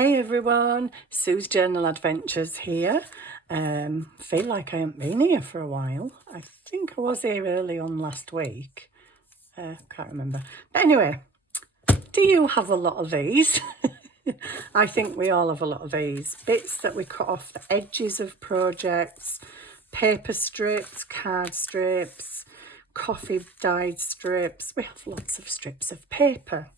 Hey everyone, Sue's Journal Adventures here. Feel like I haven't been here for a while. I think I was here early on last week. Can't remember. But anyway, do you have a lot of these? I think we all have a lot of these. Bits that we cut off the edges of projects, paper strips, card strips, coffee dyed strips. We have lots of strips of paper.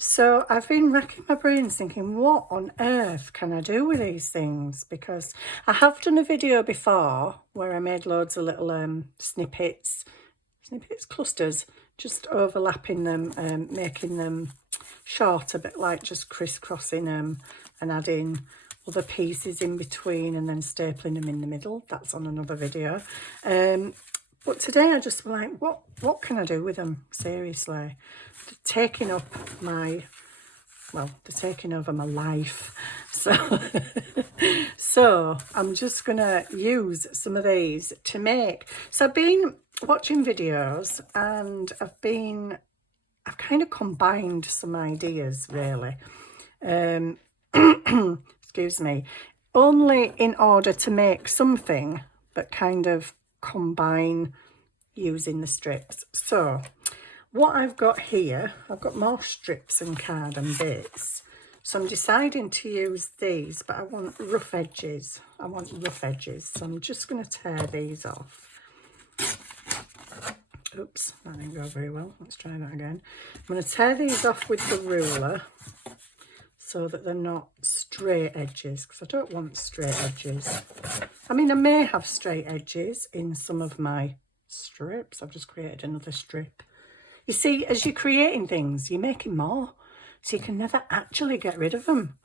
So I've been racking my brains thinking, what on earth can I do with these things? Because I have done a video before where I made loads of little snippets, clusters, just overlapping them, making them short, a bit like just crisscrossing them and adding other pieces in between and then stapling them in the middle. That's on another video. But today I just like, what can I do with them? Seriously, they're taking up my, well, they're taking over my life. So I'm just gonna use some of these to make. So I've been watching videos and I've kind of combined some ideas really. Excuse me, only in order to make something, but kind of combine using the strips. So what I've got here, I've got more strips and card and bits, so I'm deciding to use these, but I want rough edges. So I'm just going to tear these off. Oops, that didn't go very well. Let's try that again. I'm going to tear these off with the ruler so that they're not straight edges, because I don't want straight edges. I mean, I may have straight edges in some of my strips. I've just created another strip. You see, as you're creating things, you're making more, so you can never actually get rid of them.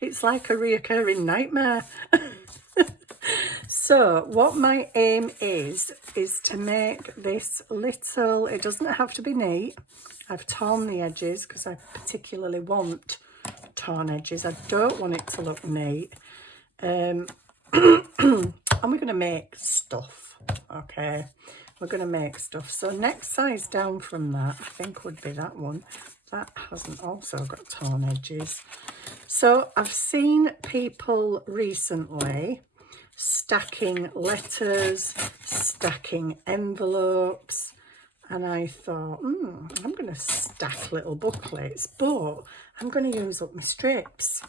It's like a reoccurring nightmare. So what my aim is to make this little, it doesn't have to be neat. I've torn the edges because I particularly want torn edges. I don't want it to look neat. And we're going to make stuff, okay? We're going to make stuff. So next size down from that, I think would be that one. That hasn't also got torn edges. So I've seen people recently stacking letters, stacking envelopes, and I thought, I'm going to stack little booklets, but I'm going to use up my strips.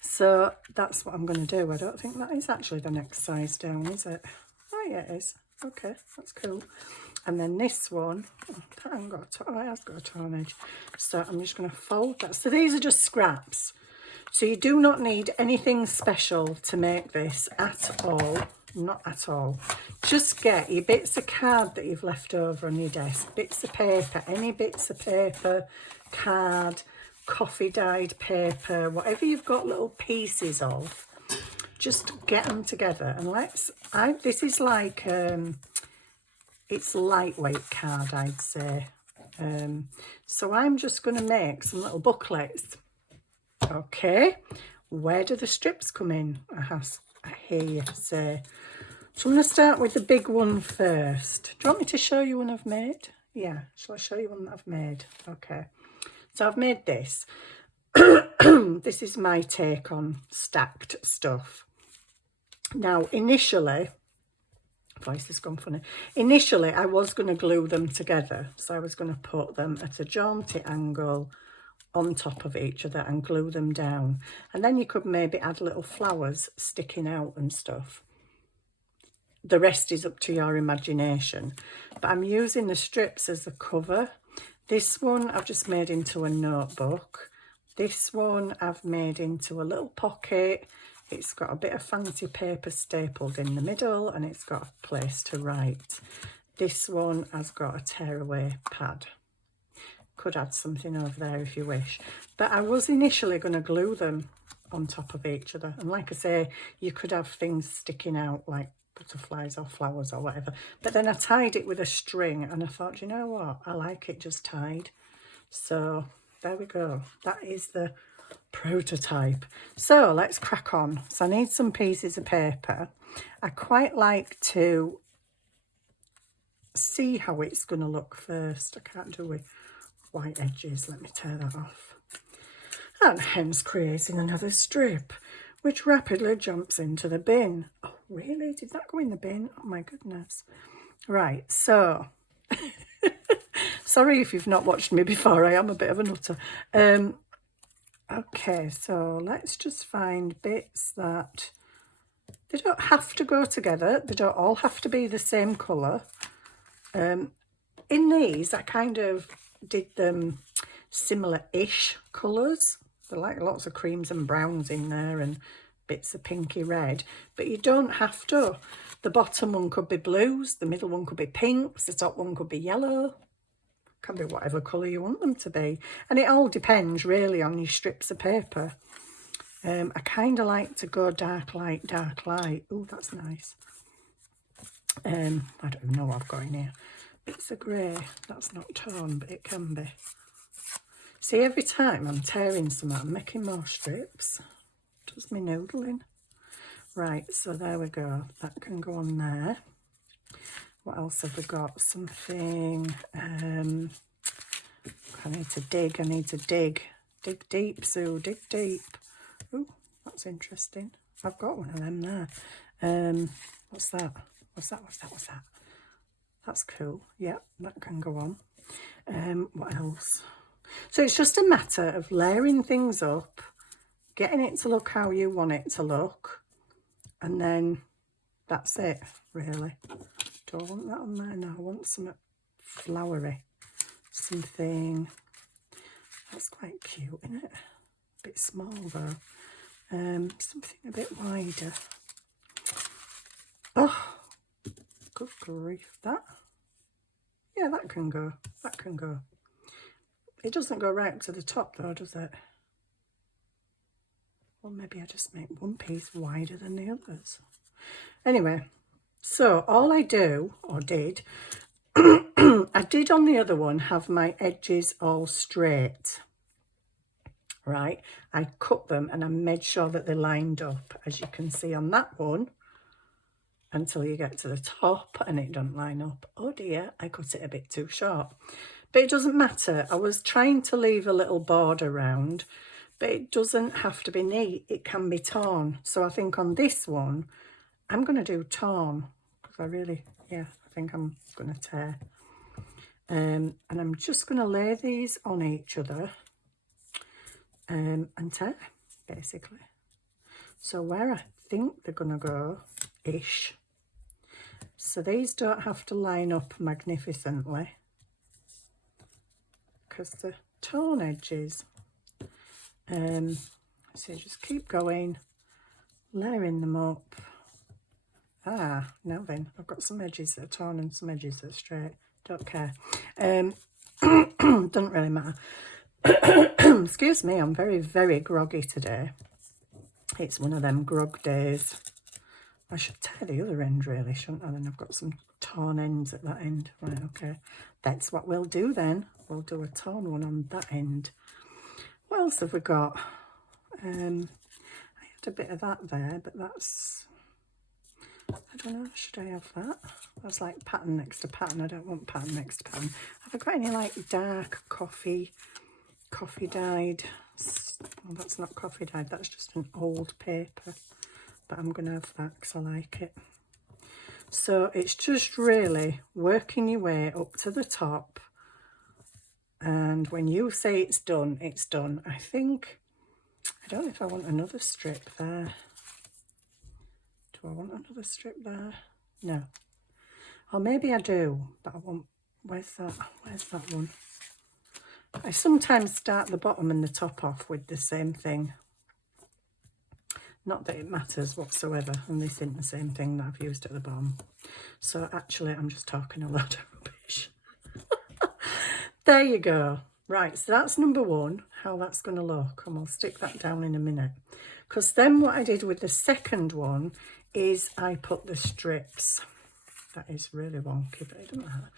So that's what I'm going to do. I don't think that is actually the next size down, is it? Oh yeah, it is. Okay, that's cool. And then this one, that hasn't got it has got a torn edge. So I'm just going to fold that. So these are just scraps. So you do not need anything special to make this at all. Not at all. Just get your bits of card that you've left over on your desk, bits of paper, any bits of paper, card, coffee dyed paper, whatever you've got little pieces of, just get them together. And this is like, it's lightweight card, I'd say. So I'm just going to make some little booklets. Okay, where do the strips come in? I hear you say. So I'm going to start with the big one first. Do you want me to show you one I've made? Yeah, shall I show you one that I've made? Okay, so I've made this. This is my take on stacked stuff. Now, initially, voice has gone funny. Initially, I was going to glue them together. So I was going to put them at a jaunty angle on top of each other and glue them down, and then you could maybe add little flowers sticking out and stuff. The rest is up to your imagination, but I'm using the strips as the cover. This one I've just made into a notebook. This one I've made into a little pocket. It's got a bit of fancy paper stapled in the middle and it's got a place to write. This one has got a tearaway pad. Could add something over there if you wish, but I was initially going to glue them on top of each other, and like I say, you could have things sticking out like butterflies or flowers or whatever, but then I tied it with a string and I thought, you know what, I like it just tied. So there we go, that is the prototype. So let's crack on. So I need some pieces of paper. I quite like to see how it's going to look first. I can't do it white edges. Let me tear that off. And hence creating another strip, which rapidly jumps into the bin. Oh, really? Did that go in the bin? Oh, my goodness. Right, so... Sorry if you've not watched me before. I am a bit of a nutter. Okay, so let's just find bits that... They don't have to go together. They don't all have to be the same colour. In these, I kind of did them similar-ish colours. There are like lots of creams and browns in there and bits of pinky red. But you don't have to. The bottom one could be blues. The middle one could be pinks. The top one could be yellow. Can be whatever colour you want them to be. And it all depends really on your strips of paper. I kind of like to go dark light, dark light. Oh, that's nice. I don't even know what I've got in here. It's a grey. That's not torn, but it can be. See, every time I'm tearing some out, I'm making more strips. Does me noodling. Right, so there we go. That can go on there. What else have we got? Something... I need to dig. I need to dig. Dig deep, Sue. Dig deep. Oh, that's interesting. I've got one of them there. What's that? What's that? What's that? What's that? That's cool. Yeah, that can go on. What else? So it's just a matter of layering things up, getting it to look how you want it to look, and then that's it, really. Do I want that on there? No, I want something flowery. Something that's quite cute, isn't it? A bit small though. Something a bit wider. Oh, good grief, that. Yeah, that can go. That can go. It doesn't go right up to the top though, does it? Well, maybe I just make one piece wider than the others. Anyway, so all I do, or did, I did on the other one have my edges all straight, right? I cut them and I made sure that they lined up, as you can see on that one, until you get to the top and it doesn't line up. Oh dear, I cut it a bit too short. But it doesn't matter. I was trying to leave a little border around, but it doesn't have to be neat. It can be torn. So I think on this one, I'm going to do torn, because I really, yeah, I think I'm going to tear. And I'm just going to lay these on each other and tear, basically. So where I think they're going to go-ish. So these don't have to line up magnificently, because the torn edges. So just keep going, layering them up. Ah, now then, I've got some edges that are torn and some edges that are straight. Don't care. Doesn't really matter. Excuse me, I'm very, very groggy today. It's one of them grog days. I should tear the other end really, shouldn't I? Then I've got some torn ends at that end. Right, okay. That's what we'll do then. We'll do a torn one on that end. What else have we got? I had a bit of that there, but that's... I don't know, should I have that? That's like pattern next to pattern. I don't want pattern next to pattern. Have I got any like dark coffee dyed? Well, that's not coffee dyed, that's just an old paper. But I'm going to have that because I like it. So it's just really working your way up to the top. And when you say it's done, it's done. I think, I don't know if I want another strip there. Do I want another strip there? No. Or maybe I do, but I want, where's that one? I sometimes start the bottom and the top off with the same thing. Not that it matters whatsoever, and this isn't the same thing that I've used at the bottom. So actually, I'm just talking a lot of rubbish. There you go. Right, so that's number one, how that's going to look, and we'll stick that down in a minute. Because then what I did with the second one is I put the strips. That is really wonky, but it doesn't matter.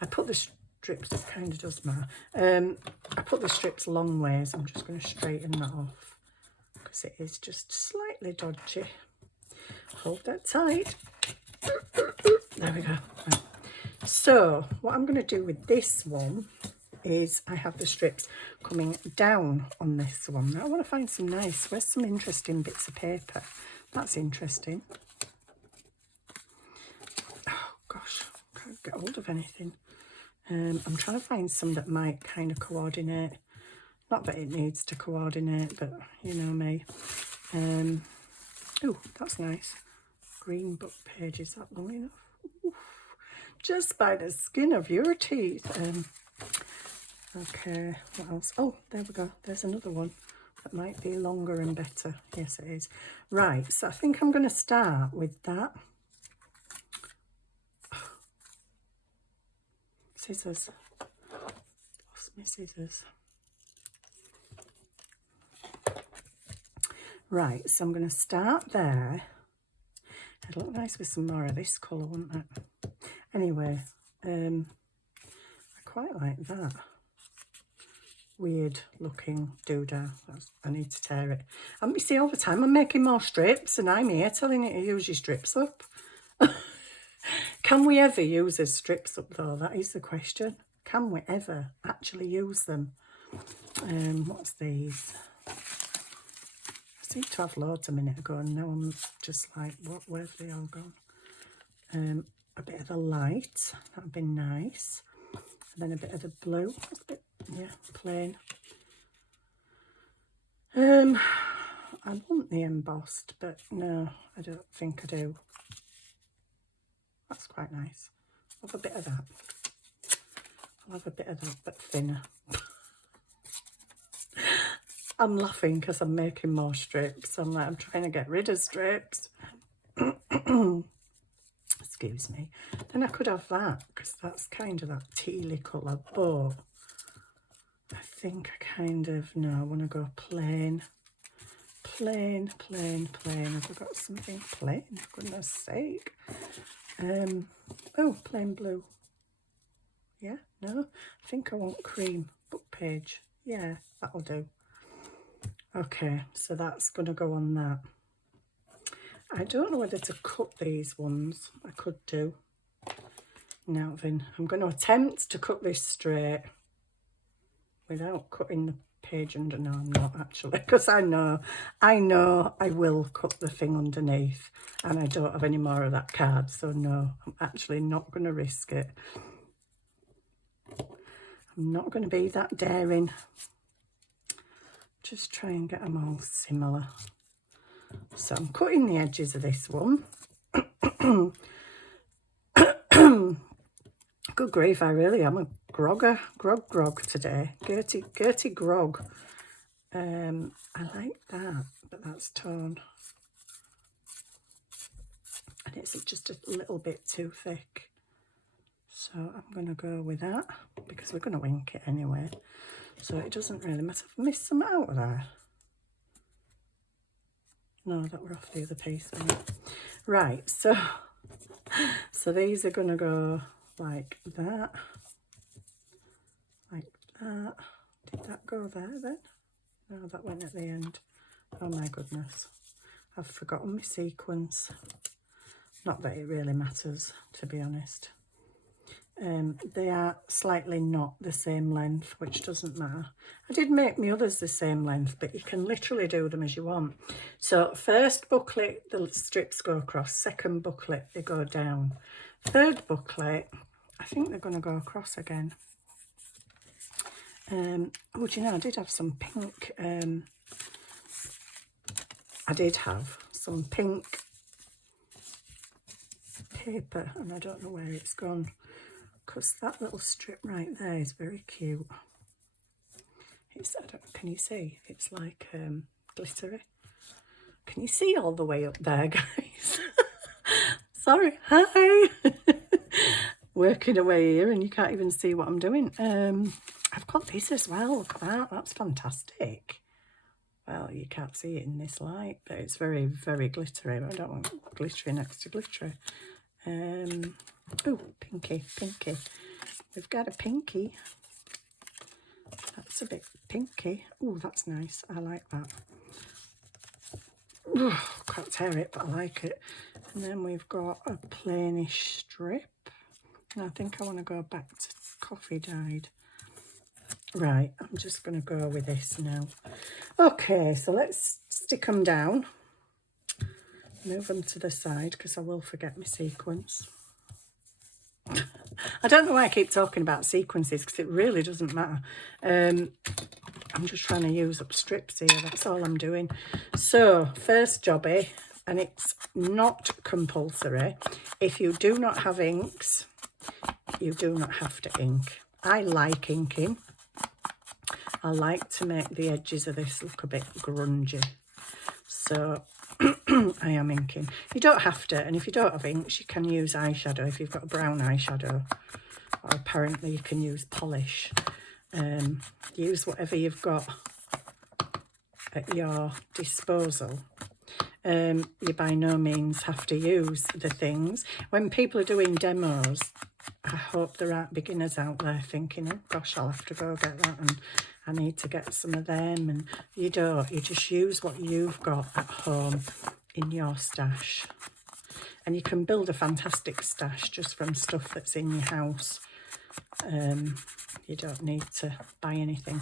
I put the strips, it kind of does matter. I put the strips long ways. I'm just going to straighten that off, because it is just slightly dodgy. Hold that tight. There we go. Right. So what I'm going to do with this one is I have the strips coming down on this one. Now I want to find some nice, where's some interesting bits of paper? That's interesting. Oh gosh, can't get hold of anything. I'm trying to find some that might kind of coordinate. Not that it needs to coordinate, but you know me. Oh, that's nice. Green book page, is that long enough? Oof. Just by the skin of your teeth. Okay, what else? Oh, there we go. There's another one that might be longer and better. Yes, it is. Right, so I think I'm going to start with that. Scissors. Lost my scissors. Right, so I'm going to start there. It'd look nice with some more of this colour, wouldn't it? Anyway, I quite like that. Weird looking doodah. I need to tear it. And you see, all the time I'm making more strips and I'm here telling you to use your strips up. Can we ever use the strips up though? That is the question. Can we ever actually use them? What's these? I seemed to have loads a minute ago and now I'm just like, what? Where have they all gone? A bit of the light, that would be nice. And then a bit of the blue, a bit, yeah, plain. I want the embossed, but no, I don't think I do. That's quite nice. I'll have a bit of that. I'll have a bit of that, but thinner. I'm laughing because I'm making more strips. I'm like, I'm trying to get rid of strips. Excuse me. Then I could have that because that's kind of that tealy colour, but I think I kind of, no, I want to go plain. Plain, plain, plain. Have I got something plain? For goodness sake. Oh, plain blue. Yeah, no, I think I want cream book page. Yeah, that'll do. Okay, so that's going to go on that. I don't know whether to cut these ones. I could do. Now then, I'm going to attempt to cut this straight without cutting the page under. No, I'm not actually, because I know I will cut the thing underneath and I don't have any more of that card, so no, I'm actually not going to risk it. I'm not going to be that daring. Just try and get them all similar. So I'm cutting the edges of this one. Good grief, I really am a grog today. Gertie grog. I like that, but that's torn. And it's just a little bit too thick. So I'm going to go with that because we're going to wink it anyway. So it doesn't really matter. I've missed some out of there. No, that were off the other piece. Right, so these are going to go like that. Like that. Did that go there then? No, that went at the end. Oh my goodness. I've forgotten my sequence. Not that it really matters, to be honest. They are slightly not the same length, which doesn't matter. I did make my others the same length, but you can literally do them as you want. So first booklet, the strips go across. Second booklet, they go down. Third booklet, I think they're going to go across again. Oh, do you know, I did have some pink. I did have some pink paper, and I don't know where it's gone. Because that little strip right there is very cute. It's, can you see? It's like glittery. Can you see all the way up there, guys? Sorry, hi. Working away here and you can't even see what I'm doing. I've got this as well. Look at that. That's fantastic. Well, you can't see it in this light, but it's very, very glittery. I don't want glittery next to glittery. Oh, pinky. We've got a pinky. That's a bit pinky. Oh, that's nice. I like that. Oh, can't tear it, but I like it. And then we've got a plainish strip. And I think I want to go back to coffee dyed. Right, I'm just going to go with this now. Okay, so let's stick them down. Move them to the side because I will forget my sequence. I don't know why I keep talking about sequences because it really doesn't matter. I'm just trying to use up strips here, that's all I'm doing. So, first jobby, and it's not compulsory. If you do not have inks, you do not have to ink. I like inking. I like to make the edges of this look a bit grungy. So I am inking. You don't have to, and if you don't have inks, you can use eyeshadow. If you've got a brown eyeshadow, or apparently you can use polish. Use whatever you've got at your disposal. You by no means have to use the things. When people are doing demos, I hope there aren't beginners out there thinking, oh gosh, I'll have to go get that and I need to get some of them. And you don't, you just use what you've got at home in your stash. And you can build a fantastic stash just from stuff that's in your house. You don't need to buy anything.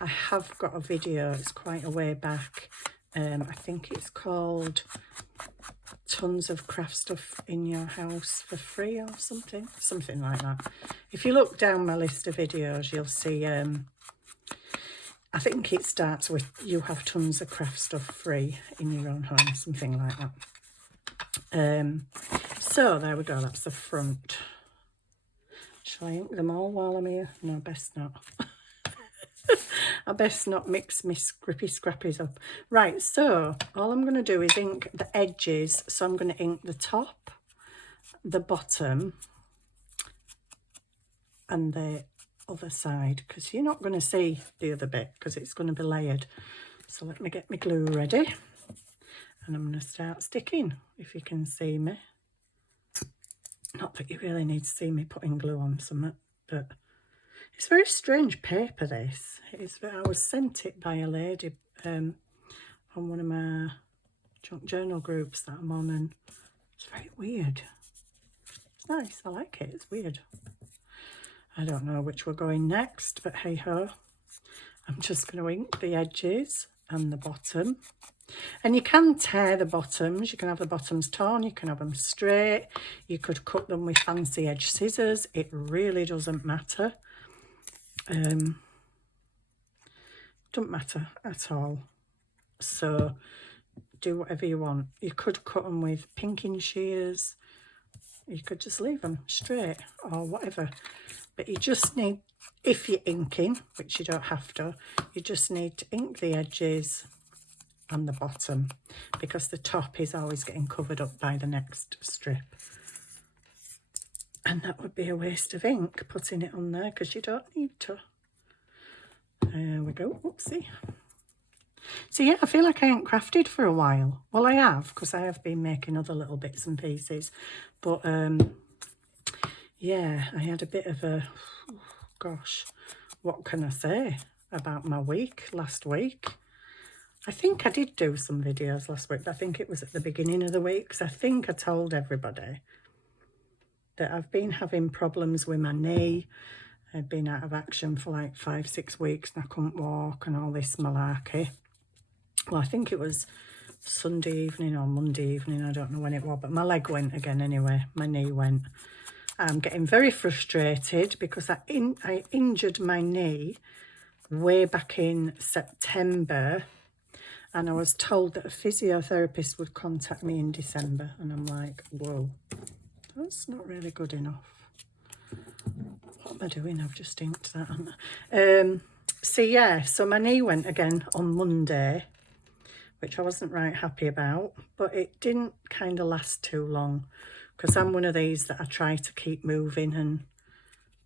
I have got a video, it's quite a way back. I think it's called Tons of Craft Stuff in Your House for Free or something like that. If you look down my list of videos, you'll see, I think it starts with you have tons of craft stuff free in your own home, something like that. So there we go, that's the front. Shall I ink them all while I'm here? No, best not. I best not mix my scrippy scrappies up. Right, so all I'm going to do is ink the edges. So I'm going to ink the top, the bottom, and the other side, because you're not going to see the other bit because it's going to be layered. So let me get my glue ready, and I'm going to start sticking, if you can see me. Not that you really need to see me putting glue on something, but it's very strange paper, this. I was sent it by a lady on one of my junk journal groups that I'm on, and it's very weird. It's nice, I like it, it's weird. I don't know which we're going next, but hey ho. I'm just going to ink the edges and the bottom. And you can tear the bottoms, you can have the bottoms torn, you can have them straight, you could cut them with fancy edge scissors, it really doesn't matter. Don't matter at all. So do whatever you want. You could cut them with pinking shears, you could just leave them straight or whatever. But you just need, if you're inking, which you don't have to, you just need to ink the edges and the bottom, because the top is always getting covered up by the next strip. And that would be a waste of ink putting it on there, because you don't need to. There we go. Oopsie. So yeah, I feel like I ain't crafted for a while. Well, I have, because I have been making other little bits and pieces. But yeah, I had a bit of a, gosh, what can I say about my week last week? I think I did do some videos last week, but I think it was at the beginning of the week, because I think I told everybody that I've been having problems with my knee. I'd been out of action for like 5-6 weeks and I couldn't walk and all this malarkey. Well, I think it was Sunday evening or Monday evening, I don't know when it was, but my leg went again anyway, my knee went. I'm getting very frustrated because I injured my knee way back in September, and I was told that a physiotherapist would contact me in December, and I'm like, whoa, that's not really good enough. What am I doing? I've just inked that, haven't I? So yeah, so my knee went again on Monday, which I wasn't right happy about, but it didn't kind of last too long, because I'm one of these that I try to keep moving and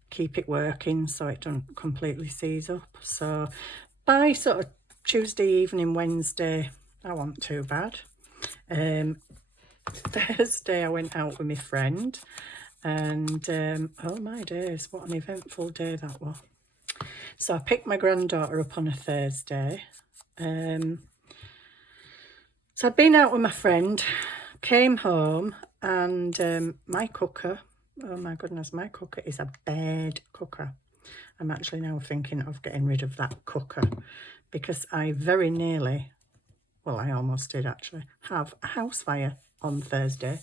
keep it working so it don't completely seize up. So by sort of Tuesday evening, Wednesday, I wasn't too bad. Thursday I went out with my friend, and oh my days, what an eventful day that was. So I picked my granddaughter up on a Thursday. So I'd been out with my friend, came home, and my cooker, oh my goodness, my cooker is a bad cooker. I'm actually now thinking of getting rid of that cooker, because I very nearly, well, I almost did actually, have a house fire on Thursday.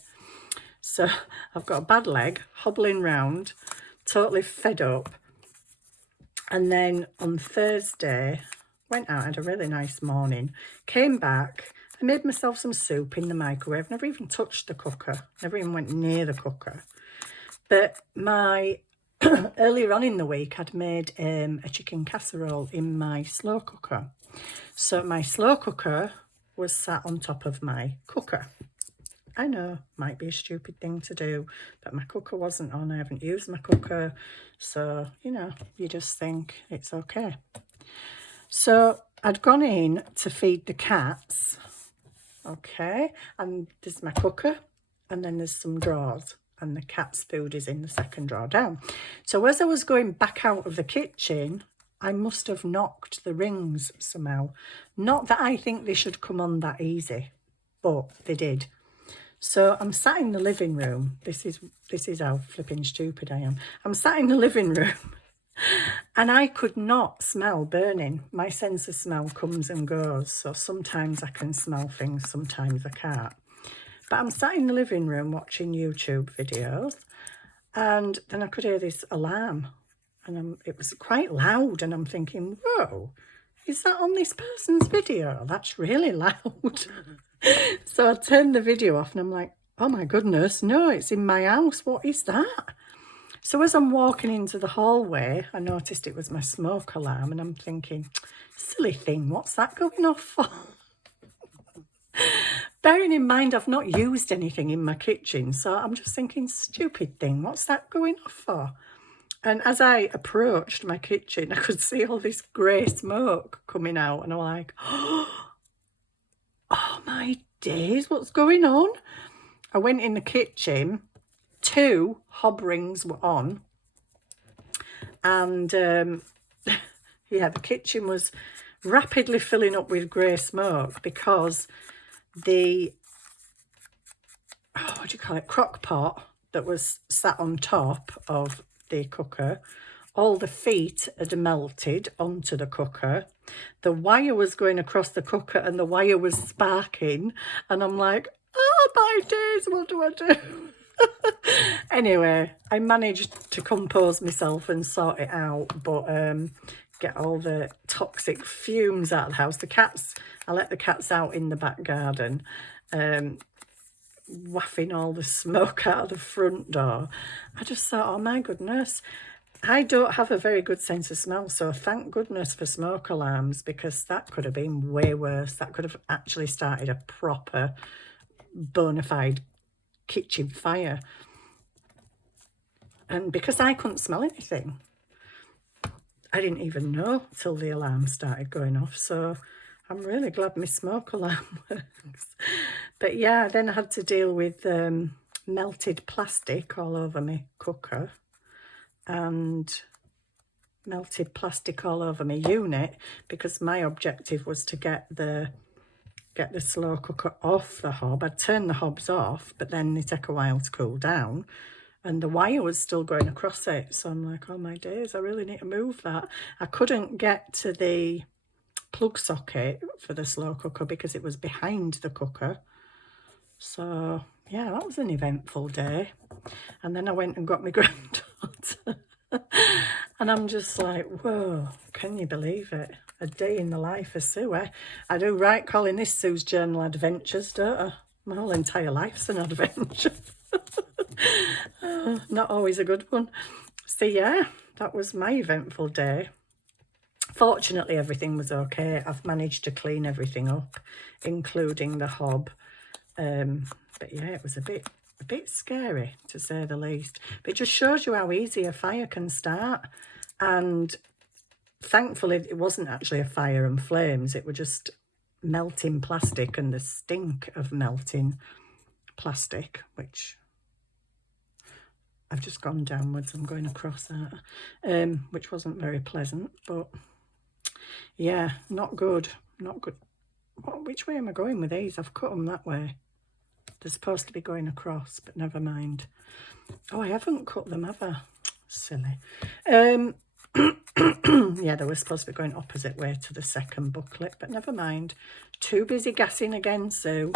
So I've got a bad leg, hobbling round, totally fed up. And then on Thursday, went out, had a really nice morning, came back, I made myself some soup in the microwave, never even touched the cooker, never even went near the cooker. But my, earlier on in the week, I'd made a chicken casserole in my slow cooker. So my slow cooker was sat on top of my cooker. I know, might be a stupid thing to do, but my cooker wasn't on. I haven't used my cooker. So, you know, you just think it's okay. So I'd gone in to feed the cats. Okay, and there's my cooker, and then there's some drawers, and the cat's food is in the second drawer down. So as I was going back out of the kitchen, I must have knocked the rings somehow. Not that I think they should come on that easy, but they did. So I'm sat in the living room. This is how flipping stupid I am. I'm sat in the living room and I could not smell burning. My sense of smell comes and goes. So sometimes I can smell things, sometimes I can't. But I'm sat in the living room watching YouTube videos, and then I could hear this alarm, and it was quite loud, and I'm thinking, whoa, is that on this person's video? That's really loud. So I turned the video off and I'm like, oh my goodness, no, it's in my house. What is that? So as I'm walking into the hallway, I noticed it was my smoke alarm, and I'm thinking, silly thing, what's that going off for? Bearing in mind, I've not used anything in my kitchen, so I'm just thinking, stupid thing, what's that going off for? And as I approached my kitchen, I could see all this grey smoke coming out, and I'm like, oh my days, what's going on? I went in the kitchen, 2 hob rings were on, and yeah, the kitchen was rapidly filling up with grey smoke because the, what do you call it, crock pot that was sat on top of the cooker, all the feet had melted onto the cooker. The wire was going across the cooker and the wire was sparking, and I'm like, oh my days, what do I do? Anyway, I managed to compose myself and sort it out, but get all the toxic fumes out of the house. The cats, I let the cats out in the back garden, wafting all the smoke out of the front door. I just thought, oh my goodness, I don't have a very good sense of smell, so thank goodness for smoke alarms, because that could have been way worse. That could have actually started a proper bona fide kitchen fire. And because I couldn't smell anything, I didn't even know till the alarm started going off. So I'm really glad my smoke alarm works. But yeah, then I had to deal with melted plastic all over my cooker and melted plastic all over my unit, because my objective was to get the slow cooker off the hob. I'd turn the hobs off, but then they take a while to cool down, and the wire was still going across it. So I'm like, oh my days, I really need to move that. I couldn't get to the plug socket for the slow cooker because it was behind the cooker. So yeah, that was an eventful day. And then I went and got my granddaughter. And I'm just like, whoa, can you believe it? A day in the life of Sue, eh? I do right calling this Sue's Journal Adventures, don't I? My whole entire life's an adventure. Oh, not always a good one. So yeah, that was my eventful day. Fortunately, everything was okay. I've managed to clean everything up, including the hob. But yeah, it was a bit scary, to say the least. But it just shows you how easy a fire can start. And thankfully, it wasn't actually a fire and flames. It were just melting plastic and the stink of melting plastic, which I've just gone downwards. I'm going across that, which wasn't very pleasant. But yeah, not good. Not good. Which way am I going with these? I've cut them that way. They're supposed to be going across, but never mind. Oh, I haven't cut them, have I? Silly. Yeah, they were supposed to be going opposite way to the second booklet, but never mind. Too busy gassing again, Sue.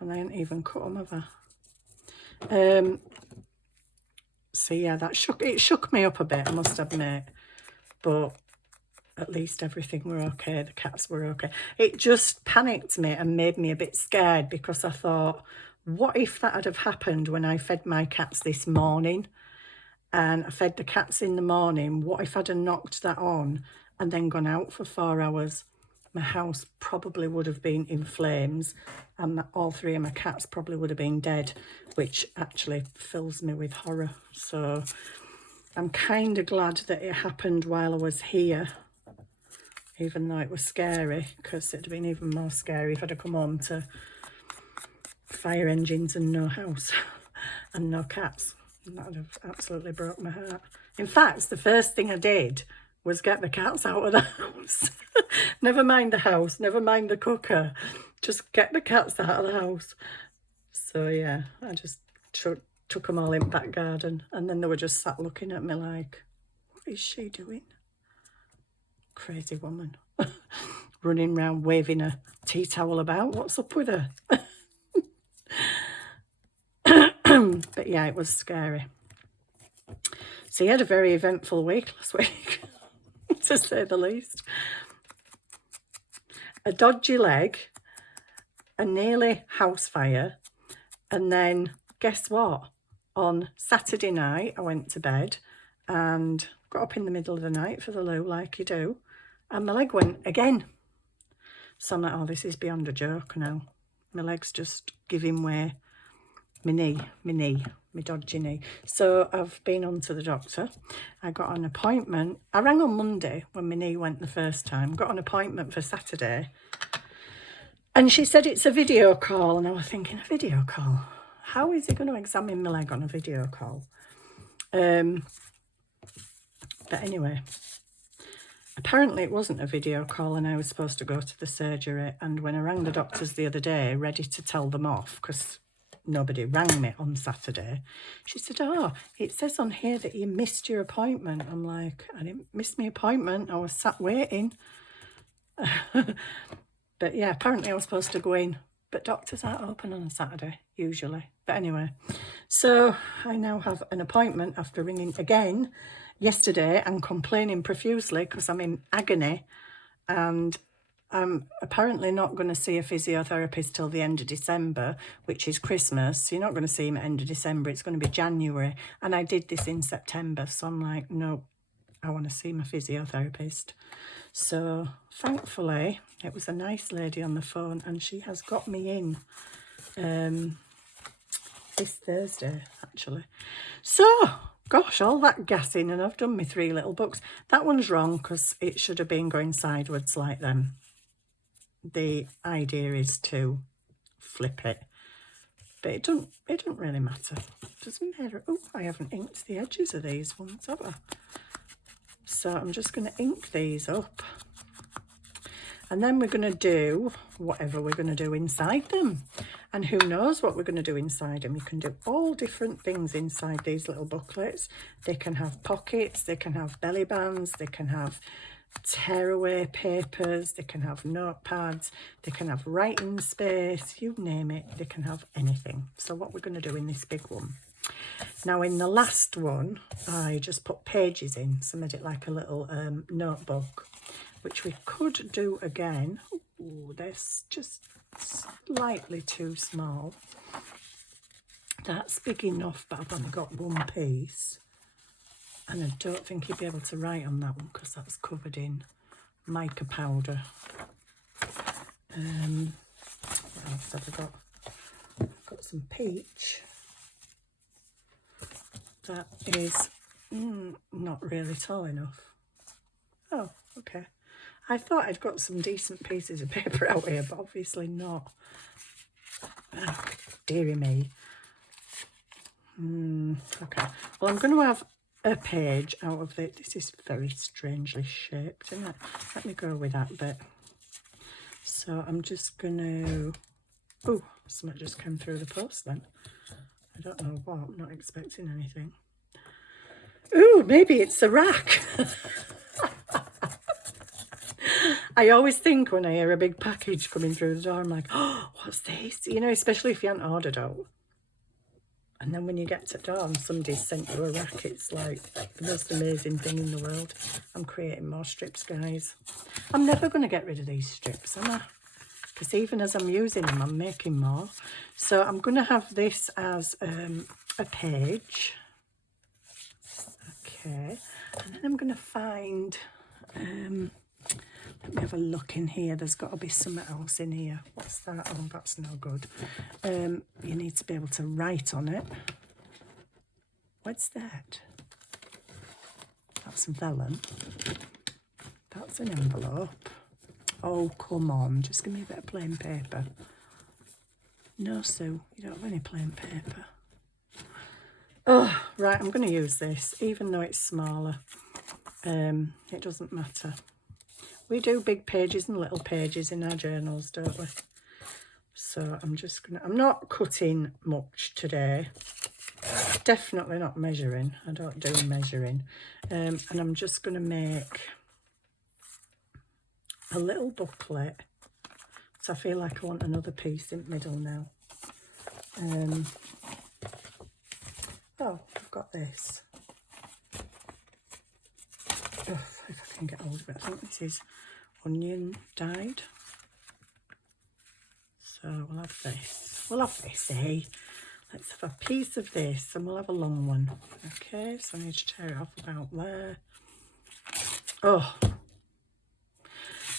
And I ain't even cut them, have I? So yeah, it shook me up a bit, I must admit. But at least everything were okay, the cats were okay. It just panicked me and made me a bit scared, because I thought, what if that had have happened when I fed my cats this morning? And I fed the cats in the morning. What if I'd have knocked that on and then gone out for 4 hours? My house probably would have been in flames, and all 3 of my cats probably would have been dead, which actually fills me with horror. So I'm kind of glad that it happened while I was here, even though it was scary, because it'd have been even more scary if I'd have come home to fire engines and no house and no cats. That would have absolutely broke my heart. In fact, the first thing I did was get the cats out of the house. Never mind the house, never mind the cooker, just get the cats out of the house. So yeah, I just took them all in the back garden, and then they were just sat looking at me like, what is she doing? Crazy woman. Running around waving a tea towel about. What's up with her? But yeah, it was scary. So you had a very eventful week last week, to say the least. A dodgy leg, a nearly house fire, and then guess what? On Saturday night, I went to bed and got up in the middle of the night for the loo like you do, and my leg went again. So I'm like, oh, this is beyond a joke now. My leg's just giving way. My dodgy knee. So I've been on to the doctor. I got an appointment. I rang on Monday when my knee went the first time. Got an appointment for Saturday. And she said it's a video call. And I was thinking, a video call? How is he going to examine my leg on a video call? But anyway, apparently it wasn't a video call, and I was supposed to go to the surgery. And when I rang the doctors the other day, ready to tell them off, because nobody rang me on Saturday, she said, oh, it says on here that you missed your appointment. I'm like, I didn't miss my appointment, I was sat waiting. But yeah, apparently I was supposed to go in, but doctors aren't open on a Saturday usually. But anyway, so I now have an appointment after ringing again yesterday and complaining profusely because I'm in agony, and I'm apparently not going to see a physiotherapist till the end of December, which is Christmas. So you're not going to see him at the end of December. It's going to be January. And I did this in September. So I'm like, no, I want to see my physiotherapist. So thankfully, it was a nice lady on the phone, and she has got me in this Thursday, actually. So, gosh, all that gassing, and I've done my 3 little books. That one's wrong because it should have been going sideways like them. The idea is to flip it, but it don't really matter. It doesn't matter. Oh, I haven't inked the edges of these ones, have I? So I'm just going to ink these up, and then we're going to do whatever we're going to do inside them. And who knows what we're going to do inside them. You can do all different things inside these little booklets. They can have pockets, they can have belly bands, they can have tearaway papers, they can have notepads, they can have writing space, you name it, they can have anything. So what we're going to do in this big one. Now in the last one, I just put pages in, so made it like a little notebook, which we could do again. Ooh, they're just slightly too small. That's big enough, but I've only got one piece. And I don't think you'd be able to write on that one because that's covered in mica powder. What else have I got? I've got some peach. That is not really tall enough. Oh, okay. I thought I'd got some decent pieces of paper out here, but obviously not. Oh, dearie me. Okay. Well, I'm going to have a page out of it. This is very strangely shaped, isn't it? Let me go with that bit. So I'm just going to... Oh, something just came through the post then. I don't know what. I'm not expecting anything. Ooh, maybe it's a rack. I always think when I hear a big package coming through the door, I'm like, oh, what's this? You know, especially if you haven't ordered out. And then when you get to the door and somebody's sent you a rack, it's like the most amazing thing in the world. I'm creating more strips, guys. I'm never going to get rid of these strips, am I? Because even as I'm using them, I'm making more. So I'm going to have this as a page. Okay. And then I'm going to find... let me have a look in here. There's got to be something else in here. What's that? Oh, that's no good. You need to be able to write on it. What's that? That's vellum. That's an envelope. Oh, come on. Just give me a bit of plain paper. No, Sue, you don't have any plain paper. Oh, right, I'm going to use this, even though it's smaller. It doesn't matter. We do big pages and little pages in our journals, don't we? So I'm just going to... I'm not cutting much today. Definitely not measuring. I don't do measuring. And I'm just going to make a little booklet. So I feel like I want another piece in the middle now. Oh, I've got this. Oh, if I can get hold of it. I think this is onion dyed. So we'll have this. We'll have this, eh? Let's have a piece of this and we'll have a long one. Okay, so I need to tear it off about there. Oh,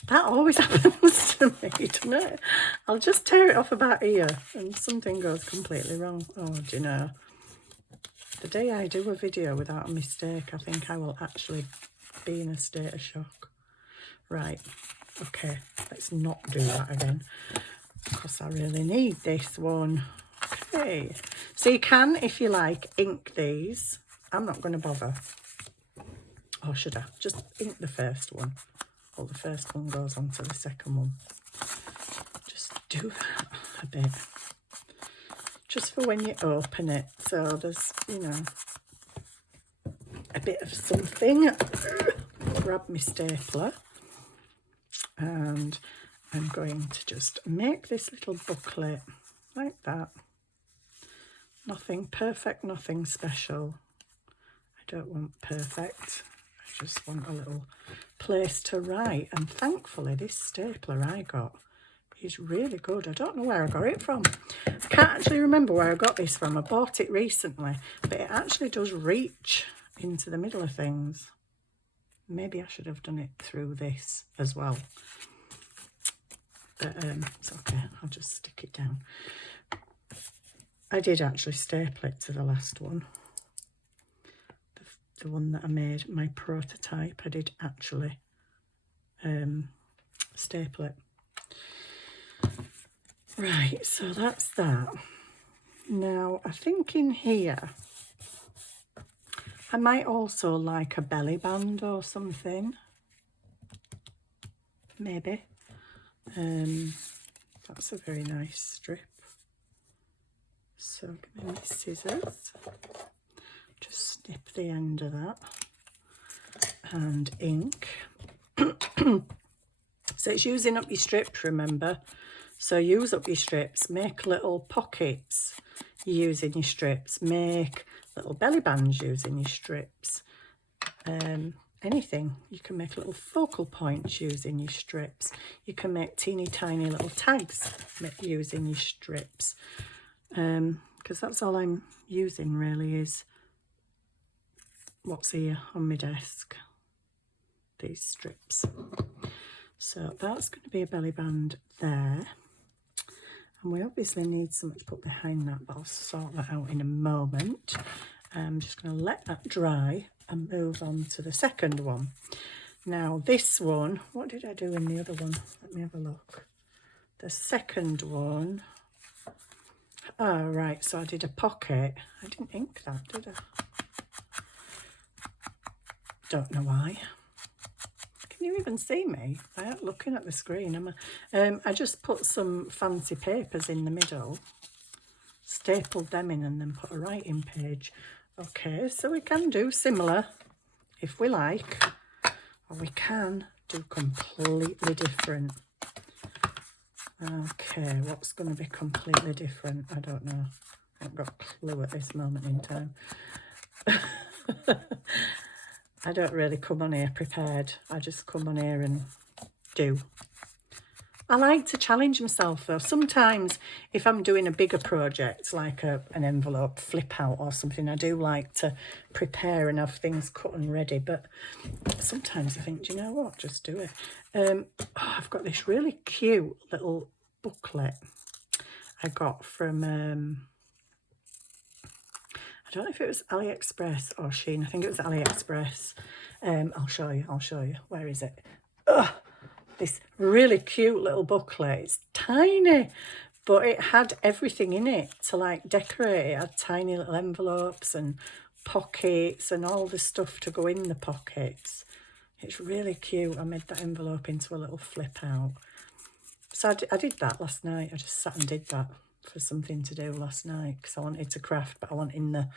that always happens to me, doesn't it? I'll just tear it off about here and something goes completely wrong. Oh, do you know? The day I do a video without a mistake, I think I will actually be in a state of shock. Right, okay, let's not do that again because I really need this one. Okay, so you can, if you like, ink these. I'm not going to bother. Or should I? Just ink the first one. Well, the first one goes on to the second one. Just do that a bit. Just for when you open it. So there's, you know, a bit of something. Grab my stapler. And I'm going to just make this little booklet like that. Nothing perfect, nothing special. I don't want perfect. I just want a little place to write. And thankfully, this stapler I got is really good. I don't know where I got it from. I can't actually remember where I got this from. I bought it recently, but it actually does reach into the middle of things. Maybe I should have done it through this as well. But it's okay. I'll just stick it down. I did actually staple it to the last one. The one that I made, my prototype, I did actually staple it. Right, so that's that. Now, I think in here, I might also like a belly band or something. Maybe. That's a very nice strip. So give me my scissors. Just snip the end of that. And ink. So it's using up your strips, remember? So use up your strips, make little pockets using your strips, make little belly bands using your strips. Anything. You can make little focal points using your strips. You can make teeny tiny little tags using your strips. Because that's all I'm using really is what's here on my desk. These strips. So that's going to be a belly band there. And we obviously need something to put behind that, but I'll sort that out in a moment. I'm just going to let that dry and move on to the second one. Now this one, what did I do in the other one? Let me have a look. The second one, oh right, so I did a pocket. I didn't ink that, did I? Don't know why. Can you even see me? I am looking at the screen. I just put some fancy papers in the middle, stapled them in and then put a writing page Okay, so we can do similar if we like, or we can do completely different. Okay, what's going to be completely different? I don't know. I haven't got a clue at this moment in time. I don't really come on here prepared. I just come on here and do. I like to challenge myself though. Sometimes if I'm doing a bigger project, like an envelope flip out or something, I do like to prepare and have things cut and ready. But sometimes I think, do you know what? Just do it. I've got this really cute little booklet I got from, I don't know if it was AliExpress or Shein. I think it was AliExpress. I'll show you. Where is it? This really cute little booklet. It's tiny, but it had everything in it to like decorate. It had tiny little envelopes and pockets and all the stuff to go in the pockets. It's really cute. I made that envelope into a little flip out. So I did that last night. I just sat and did that for something to do last night because I wanted to craft, but I want in the,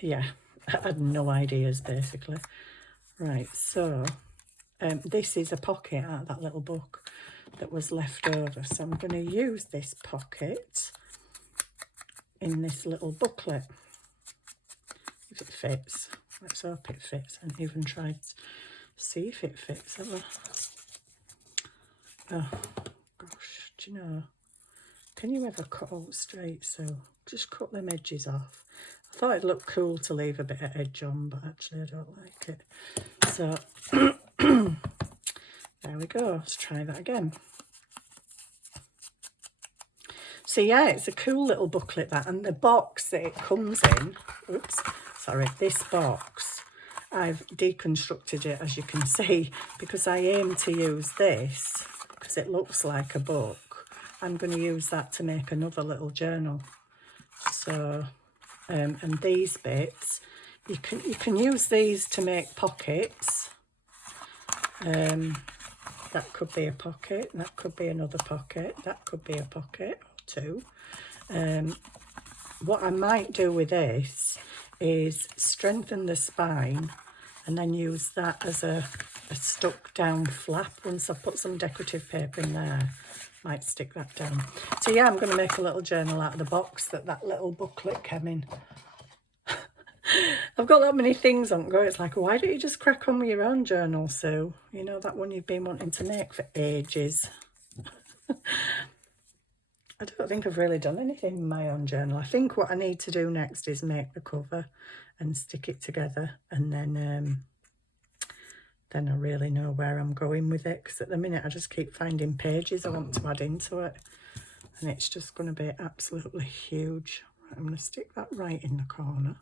yeah, I had no ideas basically. Right, so this is a pocket out of that little book that was left over. So I'm going to use this pocket in this little booklet. If it fits. Let's hope it fits. And even try to see if it fits. Oh, gosh. Do you know, can you ever cut out straight? So just cut them edges off. I thought it'd look cool to leave a bit of edge on, but actually I don't like it. So there we go. Let's try that again. So yeah, it's a cool little booklet that, and the box that it comes in, oops, sorry, this box, I've deconstructed it as you can see because I aim to use this because it looks like a book. I'm going to use that to make another little journal. So, and these bits, you can use these to make pockets. That could be a pocket, that could be another pocket, that could be a pocket or two. What I might do with this is strengthen the spine and then use that as a stuck down flap. Once I've put some decorative paper in there, might stick that down. So yeah, I'm going to make a little journal out of the box that little booklet came in. I've got that many things on go. It's like, why don't you just crack on with your own journal, Sue? You know, that one you've been wanting to make for ages. I don't think I've really done anything in my own journal. I think what I need to do next is make the cover and stick it together, and then I really know where I'm going with it, because at the minute I just keep finding pages I want to add into it, and it's just going to be absolutely huge. I'm going to stick that right in the corner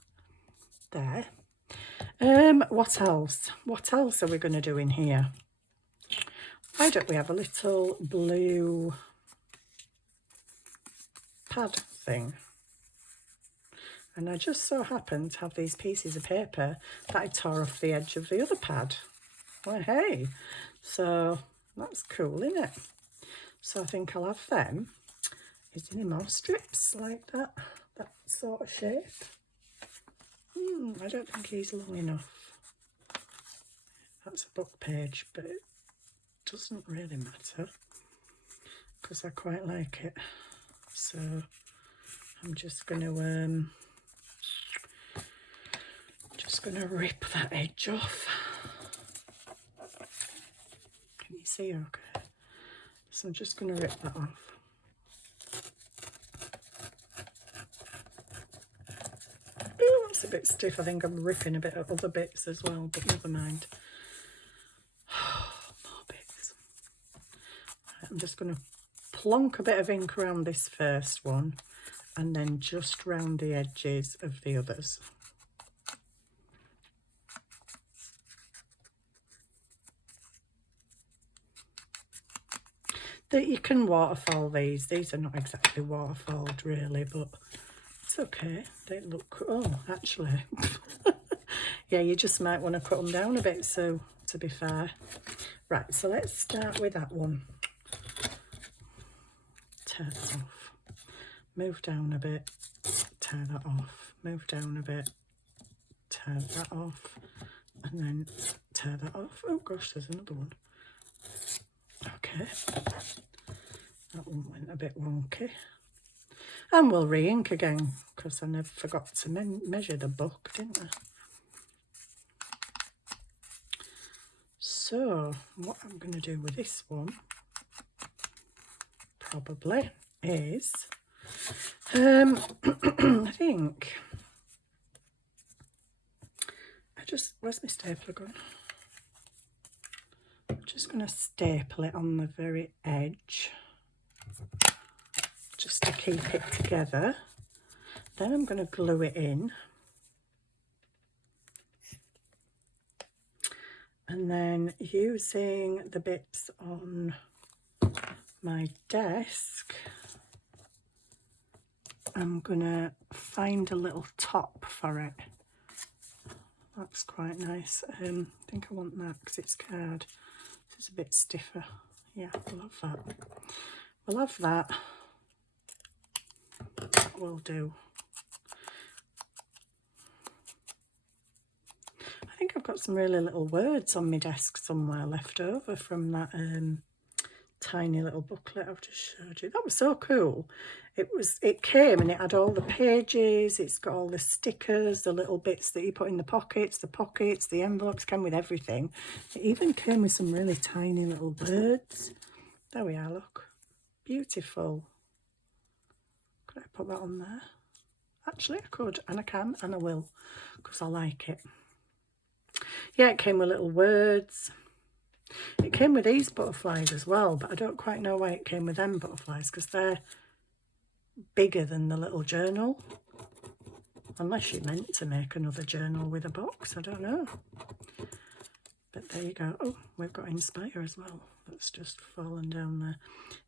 there. What else? What else are we going to do in here? Why don't we have a little blue pad thing? And I just so happened to have these pieces of paper that I tore off the edge of the other pad. Well, hey, so that's cool, isn't it? So I think I'll have them. Is there any more strips like that? That sort of shape? I don't think he's long enough. That's a book page, but it doesn't really matter because I quite like it. So I'm just going to rip that edge off. Can you see okay? So I'm just going to rip that off. Oh, that's a bit stiff. I think I'm ripping a bit of other bits as well, but never mind. More bits. I'm just going to plonk a bit of ink around this first one and then just round the edges of the others. That you can waterfall these. These are not exactly waterfalled really, but it's okay. They look, oh, actually. Yeah, you just might want to cut them down a bit, so to be fair. Right, so let's start with that one. Tear that off. Move down a bit, tear that off. move down a bit, tear that off, and then tear that off. Oh gosh, there's another one. Okay, that one went a bit wonky. And we'll re-ink again, because I never forgot to measure the book, didn't I? So, what I'm going to do with this one, probably, is, I think, where's my stapler going? I'm just going to staple it on the very edge, just to keep it together. Then I'm going to glue it in. And then using the bits on my desk, I'm going to find a little top for it. That's quite nice. I think I want that because it's card. It's a bit stiffer. Yeah, we'll have that. We'll have that. That will do. I think I've got some really little words on my desk somewhere left over from that tiny little booklet I've just showed you. That was so cool. It came and it had all the pages, it's got all the stickers, the little bits that you put in the pockets, the envelopes, came with everything. It even came with some really tiny little birds. There we are, look. Beautiful. Could I put that on there? Actually, I could, and I can, and I will, because I like it. Yeah, it came with little words. It came with these butterflies as well, but I don't quite know why it came with them butterflies, because they're bigger than the little journal. Unless you meant to make another journal with a box, I don't know. But there you go. Oh, we've got Inspire as well. That's just fallen down there.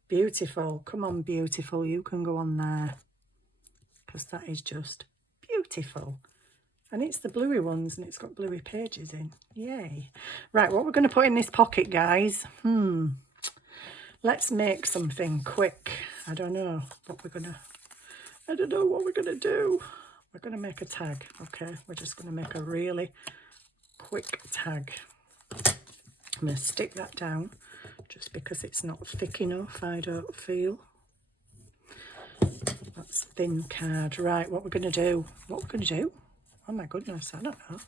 Beautiful. Come on, beautiful. You can go on there, because that is just beautiful. And it's the bluey ones, and it's got bluey pages in. Yay. Right, what we're going to put in this pocket, guys. Let's make something quick. I don't know what we're going to do. We're going to make a tag. Okay, we're just going to make a really quick tag. I'm going to stick that down just because it's not thick enough, I don't feel. That's thin card. Right, what we're going to do. Oh my goodness, I don't know.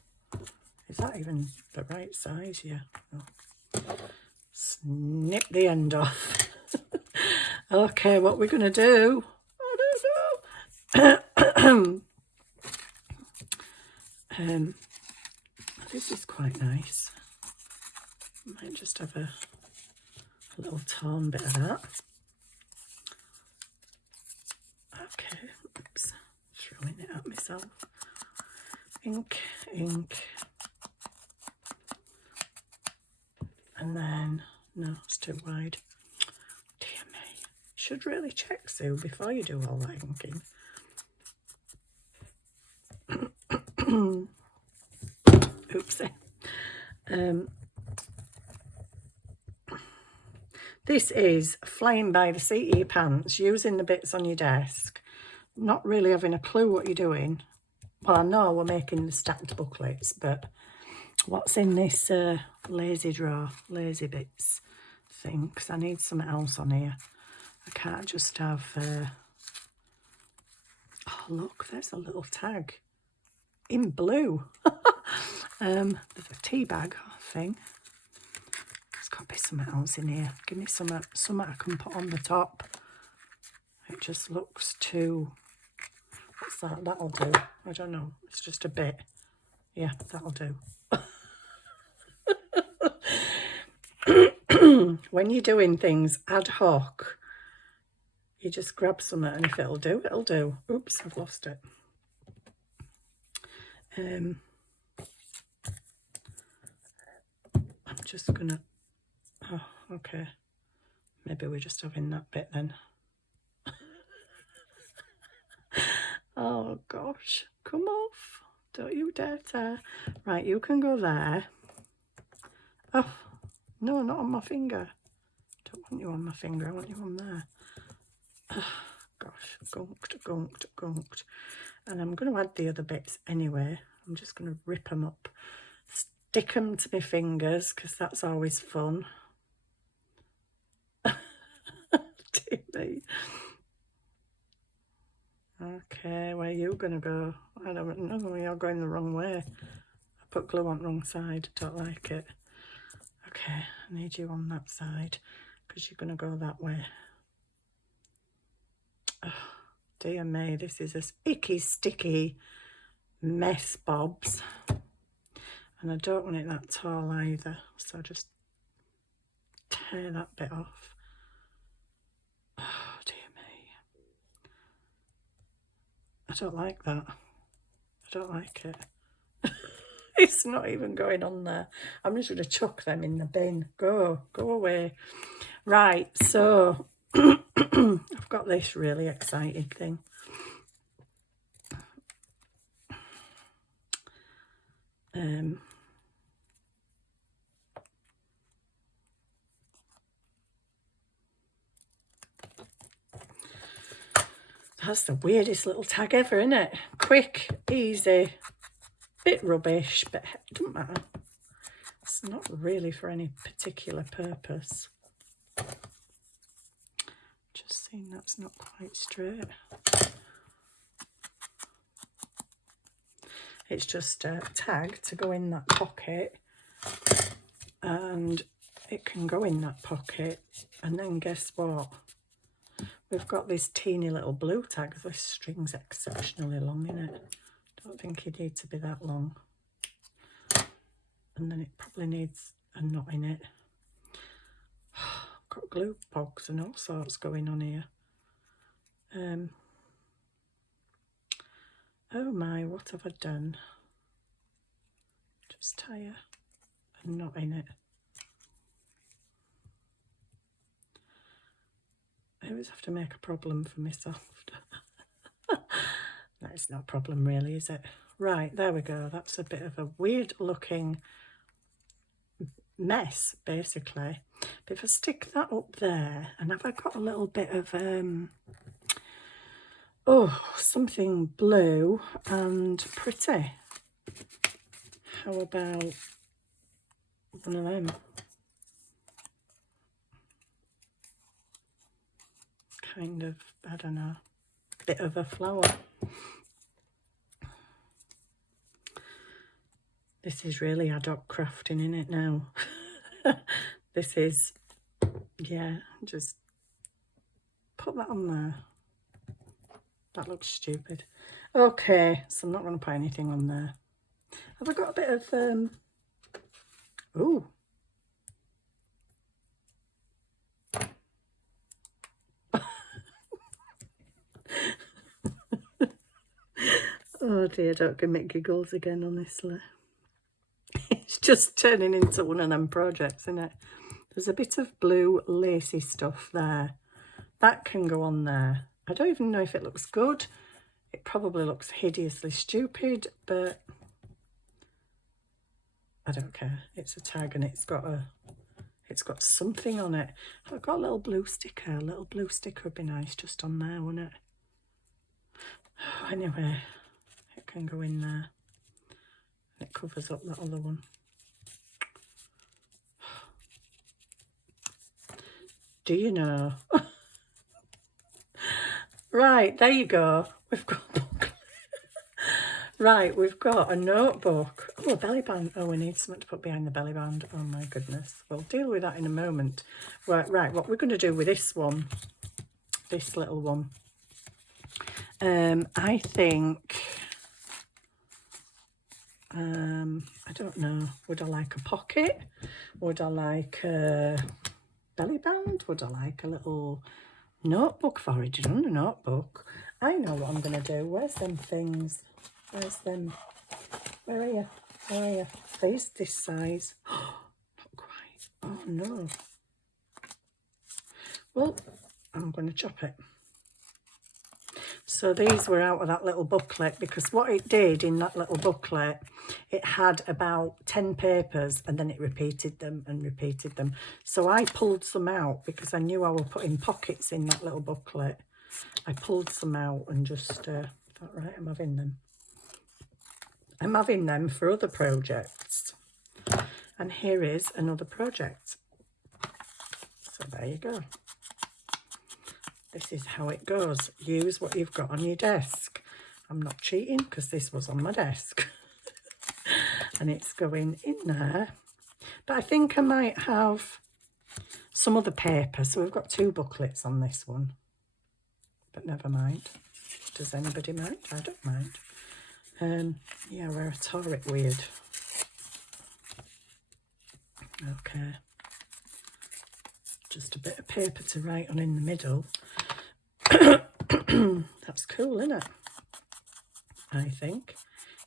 Is that even the right size? Yeah. Oh. Snip the end off. Okay, what we're going to do, I don't know. This is quite nice. Might just have a little torn bit of that. Okay, oops, throwing it at myself. Ink, and then, no, it's too wide. Dear me, should really check, Sue, before you do all that inking. Oopsie. This is flying by the seat of your pants, using the bits on your desk, not really having a clue what you're doing. Well, I know we're making the stacked booklets, but what's in this lazy bits thing? Because I need something else on here. I can't just have... Oh, look, there's a little tag in blue. There's a tea bag thing. There's got to be something else in here. Give me something I can put on the top. It just looks too... What's that? That'll do. I don't know. It's just a bit. Yeah, that'll do. When you're doing things ad hoc, you just grab something, and if it'll do, it'll do. Oops, I've lost it. I'm just gonna... Oh, okay. Maybe we're just having that bit then. Oh gosh, come off. Don't you dare tear. Right, you can go there. Oh, no, not on my finger. Don't want you on my finger, I want you on there. Oh, gosh, gunked. And I'm going to add the other bits anyway. I'm just going to rip them up, stick them to my fingers, because that's always fun. Dear me. Okay, where are you going to go? I don't know, you're going the wrong way. I put glue on the wrong side, don't like it. Okay, I need you on that side, because you're going to go that way. Oh, dear me, this is a icky, sticky mess, Bobs. And I don't want it that tall either, so just tear that bit off. Oh, dear me. I don't like that. I don't like it. It's not even going on there. I'm just going to chuck them in the bin. Go away. Right, so I've got this really exciting thing. That's the weirdest little tag ever, isn't it? Quick, easy, bit rubbish, but it doesn't matter. It's not really for any particular purpose. Just seeing that's not quite straight. It's just a tag to go in that pocket, and it can go in that pocket, and then guess what? We've got this teeny little blue tag. This string's exceptionally long, isn't it? Don't think it needs to be that long. And then it probably needs a knot in it. I've got glue pogs and all sorts going on here. Oh my, what have I done? Just tie a knot in it. I always have to make a problem for myself. No, it's not a problem really, is it? Right, there we go. That's a bit of a weird looking mess, basically. But if I stick that up there, and have I got a little bit of something blue and pretty? How about one of them? Kind of, I don't know, bit of a flower. This is really ad hoc crafting, in it now. This is, yeah, just put that on there. That looks stupid. Okay, so I'm not going to put anything on there. Have I got a bit of, ooh. Oh dear, don't give me giggles again, honestly. It's just turning into one of them projects, isn't it? There's a bit of blue lacy stuff there. That can go on there. I don't even know if it looks good. It probably looks hideously stupid, but I don't care. It's a tag and it's got something on it. I've got a little blue sticker. A little blue sticker would be nice just on there, wouldn't it? Anyway, it can go in there. It covers up that other one. Do you know? Right, there you go. We've got a booklet. Right, we've got a notebook. Oh, a belly band. Oh, we need something to put behind the belly band. Oh my goodness. We'll deal with that in a moment. Right, what we're going to do with this one, this little one, I think, I don't know, would I like a pocket? Would I like a belly band? Would I like a little notebook for it? You know, a notebook. I know what I'm going to do. Where's them things? Where's them? Where are you? Where are you? Please, this size. Not quite. Oh no. Well, I'm going to chop it. So these were out of that little booklet, because what it did in that little booklet, it had about 10 papers and then it repeated them and repeated them. So I pulled some out because I knew I was putting pockets in that little booklet. I pulled some out and just thought that right? I'm having them. I'm having them for other projects. And here is another project. So there you go. This is how it goes. Use what you've got on your desk. I'm not cheating because this was on my desk. And it's going in there. But I think I might have some other paper. So we've got 2 booklets on this one. But never mind. Does anybody mind? I don't mind. Yeah, where I tore it weird. Okay. Just a bit of paper to write on in the middle. That's cool, isn't it? I think.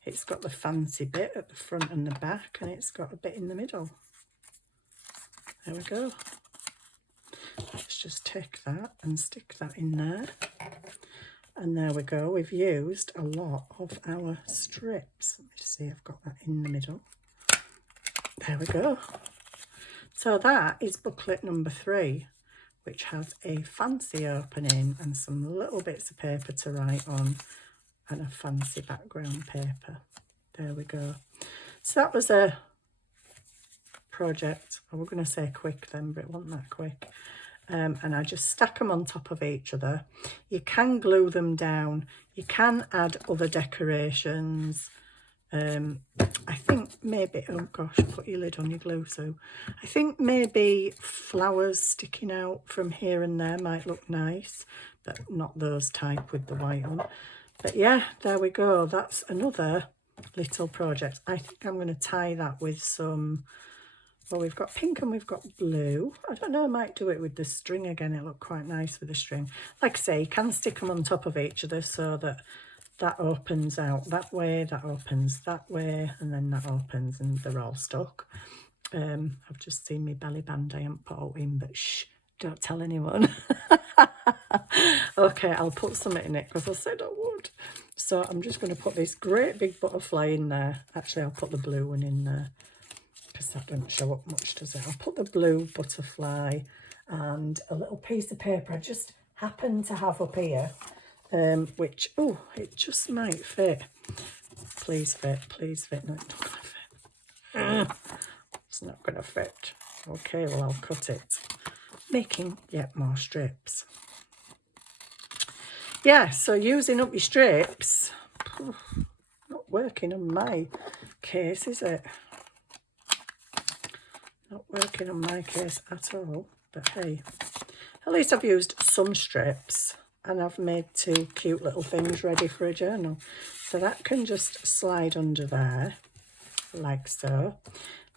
It's got the fancy bit at the front and the back, and it's got a bit in the middle. There we go. Let's just take that and stick that in there. And there we go. We've used a lot of our strips. Let me see, I've got that in the middle. There we go. So that is booklet number 3, which has a fancy opening and some little bits of paper to write on and a fancy background paper. There we go. So that was a project. I was going to say quick then, but it wasn't that quick. And I just stack them on top of each other. You can glue them down. You can add other decorations. I think maybe, oh gosh, put your lid on your glue. So I think maybe flowers sticking out from here and there might look nice, but not those type with the white on. But yeah, there we go. That's another little project. I think I'm going to tie that with some, well, we've got pink and we've got blue. I don't know, I might do it with the string again. It looked quite nice with the string. Like I say, you can stick them on top of each other so that that opens out that way, that opens that way, and then that opens, and they're all stuck. I've just seen my belly band I haven't put out in, but shh, don't tell anyone. Okay, I'll put something in it because I said I would. So I'm just going to put this great big butterfly in there. Actually, I'll put the blue one in there because that doesn't show up much, does it? I'll put the blue butterfly and a little piece of paper I just happen to have up here. Which, oh, it just might fit. Please fit, please fit. No, it's not going to fit. It's not going to fit. Okay, well, I'll cut it. Making yet more strips. Yeah, so using up your strips, not working on my case, is it? Not working on my case at all. But hey, at least I've used some strips. And I've made 2 cute little things ready for a journal. So that can just slide under there, like so.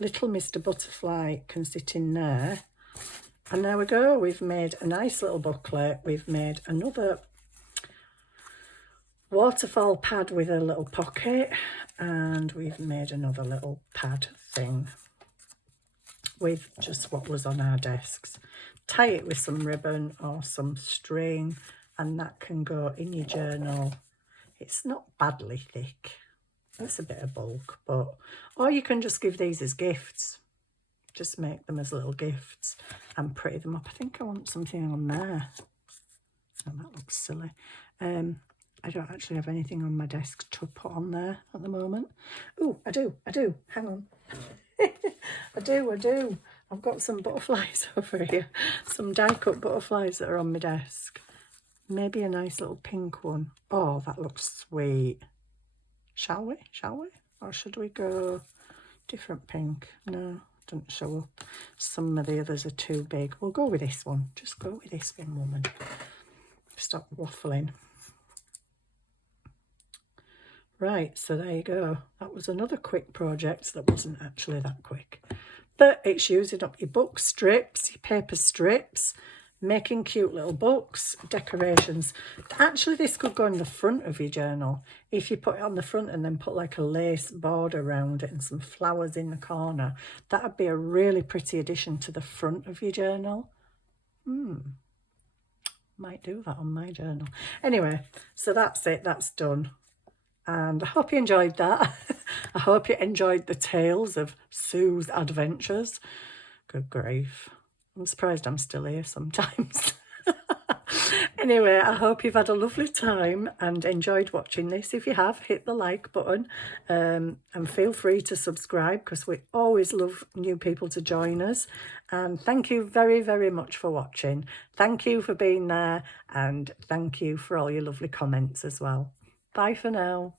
Little Mr. Butterfly can sit in there. And there we go. We've made a nice little booklet. We've made another waterfall pad with a little pocket. And we've made another little pad thing with just what was on our desks. Tie it with some ribbon or some string. And that can go in your journal. It's not badly thick. It's a bit of bulk, but, or you can just give these as gifts. Just make them as little gifts and pretty them up. I think I want something on there. Oh, that looks silly. I don't actually have anything on my desk to put on there at the moment. Oh, I do. Hang on. I do. I've got some butterflies over here. Some die-cut butterflies that are on my desk. Maybe a nice little pink one. Oh, that looks sweet. Shall we? Or should we go different pink? No, doesn't show up. Some of the others are too big. We'll go with this one. Just go with this one, woman. Stop waffling. Right, so there you go. That was another quick project that wasn't actually that quick. But it's using up your book strips, your paper strips, making cute little books, decorations. Actually, this could go in the front of your journal. If you put it on the front and then put like a lace border around it and some flowers in the corner, that would be a really pretty addition to the front of your journal. Might do that on my journal. Anyway, so that's it. That's done. And I hope you enjoyed that. I hope you enjoyed the tales of Sue's adventures. Good grief. I'm surprised I'm still here sometimes. Anyway, I hope you've had a lovely time and enjoyed watching this. If you have, hit the like button, and feel free to subscribe, because we always love new people to join us. And thank you very, very much for watching. Thank you for being there, and thank you for all your lovely comments as well. Bye for now.